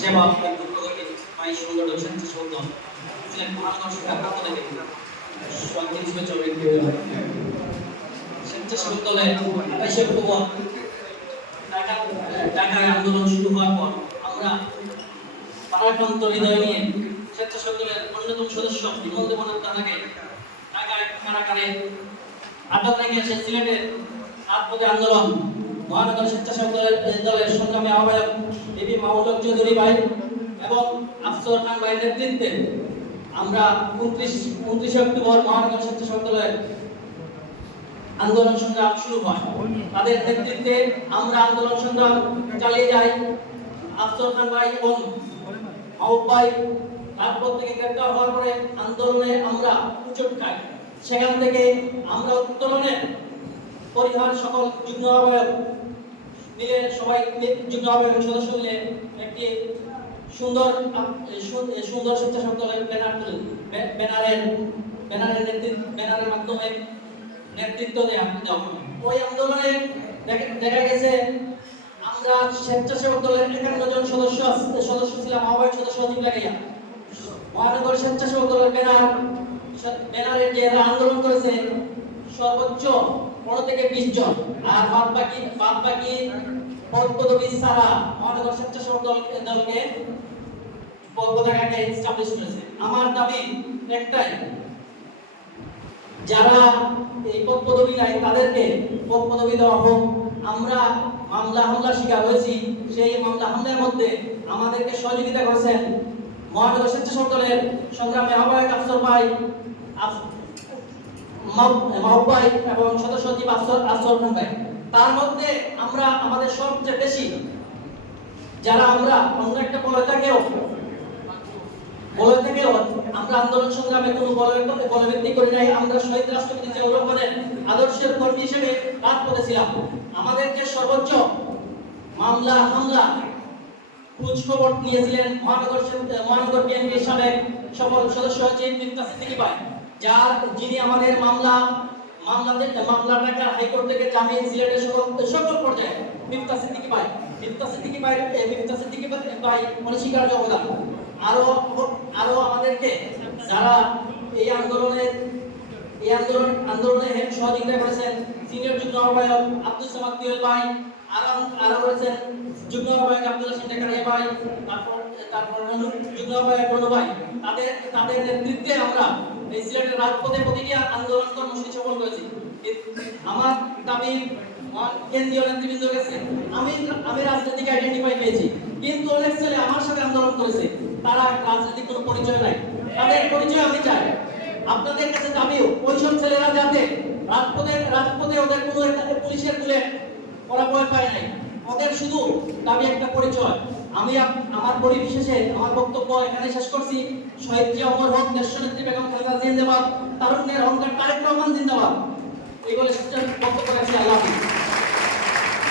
সেবা উপকরণের মাই সংগঠন স্বেচ্ছাসেবক সিলেট মহানগর শাখার পক্ষ থেকে সংক্ষিপ্ত চরিত্র স্বেচ্ছাসেবক দলে ২৮ অক্টোবর ঢাকায় আন্দোলন শুরু হওয়ার পর আমরা পাড়াক্রান্ত হৃদয় নিয়ে স্বেচ্ছাসেবক দলের অন্যতম সদস্য বিমল দেবনাথ দাদাকে ঢাকায় কারাগারে আটক রেখে এসে সিলেটের রাজপথে আন্দোলন মহানগর স্বেচ্ছাসেবক দলের সংগ্রামী আহ্বায়ক বিপি মাহমুদ চৌধুরী ভাই এবং আফসর খান ভাইয়ের নেতৃত্বে আমরা 29 অক্টোবর মহানগর স্বেচ্ছাসেবক দলের আন্দোলন সংগ্রাম শুরু হয়। তাদের নেতৃত্বে আমরা আন্দোলন সংগ্রাম চালিয়ে যাই। আফসর খান ভাই এবং মাহমুদ ভাই তারপর থেকে গ্রেপ্তার হওয়ার পরে আন্দোলনে আমরা উচট খাই। সেখান থেকে আমরা উত্তোলনে পরিহার সকল যুগ্ম আহ্বায়ক মিলে সবাই যুগ্ম আহ্বায়ক সদস্য মিলে একটি সুন্দর স্বেচ্ছাসেবক দলের ব্যানার তুলি। ব্যানারের মাধ্যমে নেতৃত্ব দেওয়া ওই আন্দোলনে দেখা গেছে আমরা স্বেচ্ছাসেবক দলের 51 জন সদস্য ছিলাম। আহ্বায়ক সদস্য অধিক লাগাইয়া মহানগর স্বেচ্ছাসেবক দলের ব্যানারের যে আন্দোলন করেছে সর্বোচ্চ 15 থেকে 20 জন, আর বাদ বাকি পদবি ছাড়া মহানগর স্বেচ্ছাসেবক দলকে পতাকাকে এস্টাবলিশ করেছে। আমার দাবি একটাই, যারা এই পদবি নাই তাদেরকে পদবি দেওয়া হোক। আমরা হামলা শিকার হয়েছি, সেই হামলার মধ্যে আমাদেরকে সহযোগিতা করেছেন মহানগর স্বেচ্ছাসেবক দলের সংগ্রামী আহ্বায়ক আফসর ভাই মাহবুব ভাই এবং সদস্য সচিব আফসর খান ভাই। তার মধ্যে আমরা আমাদের সবচেয়ে বেশি যারা আমরা অন্য একটা বলে থাকেও আমরা আন্দোলন সংগ্রামে কোনো বলভিত্তি করি নাই। আমরা শহীদ রাষ্ট্রপতি জিয়াউর রহমানের আদর্শের কর্মী হিসেবে রাজপথে ছিলাম। আমাদেরকে সর্বোচ্চ হামলা খোঁজ খবর নিয়েছিলেন মহানগর বিএনপির সাবেক সকল সদস্য সচিব মিফতা সিদ্দিকী ভাই, যিনি আমাদের মামলা ঢাকা হাইকোর্ট থেকে জামিন সিলেটের সকল পর্যায়ে মিফতা সিদ্দিকী ভাই অনস্বীকার্য অবদান। আরো আমাদেরকে যারা এই আন্দোলনে সহযোগিতা করেছেন সিনিয়র যুগ্ম আহ্বায়ক আব্দুল সামাদ দিওয়াল ভাই, আরো রয়েছেন যুগ্ম আহ্বায়ক আব্দুল হাসিন ঢাকারিয়া ভাই, তারপর যুগ্ম আহ্বায়ক রনু ভাই। তাদের নেতৃত্বে আমরা এই সিলেটের রাজপথে প্রতিটি আন্দোলন কর্মসূচি সফল করেছি। আমার দাবি কেন্দ্রীয় নেতৃবৃন্দ গেছে, আমি রাজনৈতিক আইডেন্টিফাই পেয়েছি, কিন্তু অনেক ছেলে আমার সাথে আন্দোলন করেছে, তারা রাজনৈতিক কোনো পরিচয় নাই। তাদের পরিচয় আমি চাই। আপনাদের কাছে দাবিও ওইসব ছেলেরা যাতে রাজপথে ওদের কোনো পুলিশের বুলেট ওরা ভয় পায় নাই, ওদের শুধু দাবি একটা পরিচয়। আমি আমার পরিশেষে আমার বক্তব্য এখানে শেষ করছি। শহীদ জিয়া অমর হক, দেশনেত্রী বেগম খালেদা জিয়া জিন্দাবাদ, তারুণ্যের অহংকার তারেক রহমান জিন্দাবাদ। এই বলে বক্তব্য রাখছি। আল্লাহ হাফেজ।